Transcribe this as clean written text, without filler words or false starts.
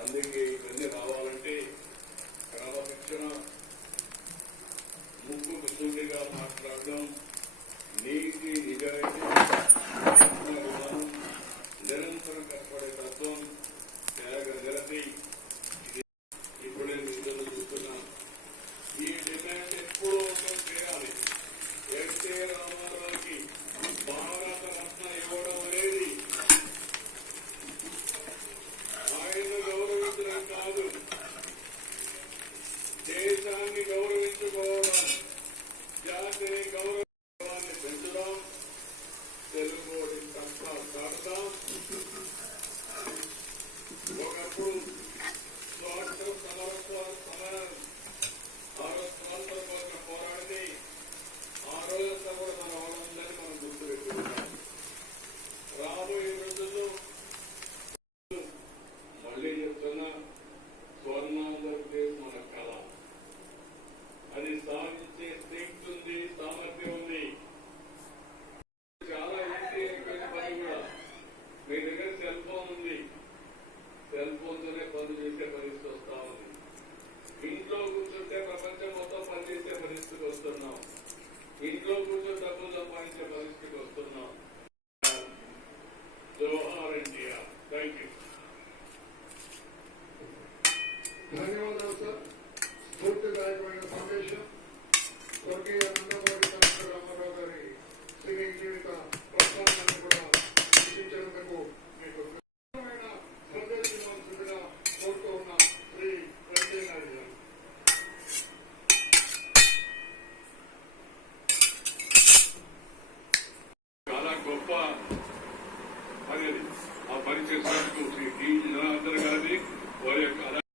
అందుకే ఇవన్నీ రావాలంటే క్రమశిక్షణ, ముక్కుకు సూటిగా మాట్లాడడం, నీతి నిజాయితీ, విధానం, నిరంతరం కష్టపడే తత్వం, త్యాగ నిరతి. ఇప్పుడే నిధులు చూస్తున్నాం. ఈ డిమాండ్ ఎప్పుడూ చేయాలి. ఎన్టీ రామారావుకి భారత రత్న ఇవ్వడం అనేది ఆయన గౌరవించడం కాదు, దేశాన్ని గౌరవించుకోవడం, జాతిని గౌరవాన్ని పెంచుదాం, తెలుగుడి సత్తా చాటుదాం. ఒకప్పుడు స్వాతంత్ర స్వాతంత్ర కోసం పోరాడితే ఆ రోజంతా కూడా మన వాళ్ళందరినీ మనం గుర్తుపెట్టుకుంటాం. రాబోయే రోజుల్లో మళ్లీ చెప్తున్నా, స్వర్ణాంధ్రప్రదేశ్ మన కళ. అది సాధించే శక్తి ఉంది, సామర్థ్యం ఉంది. చాలా ఈజీ అయిపోయిన పని కూడా. మీ దగ్గర సెల్ ఫోన్ ఉంది, సెల్ ఫోన్ తోనే పనులు చేసే పరిస్థితి వస్తా ఉంది. ఇంట్లో కూర్చుంటే ప్రపంచం మొత్తం పనిచేసే పరిస్థితికి వస్తున్నాం. ఇంట్లో కూర్చొని డబ్బులు సంపాదించే పరిస్థితికి వస్తున్నాం. జోహార్ ఇండియా. Thank you. ధన్యవాదాలు సార్. స్ఫూర్తిదాయకమైన సందేశం. స్వర్గీయ నందమూరి తారక రామారావు గారి సినీ జీవిత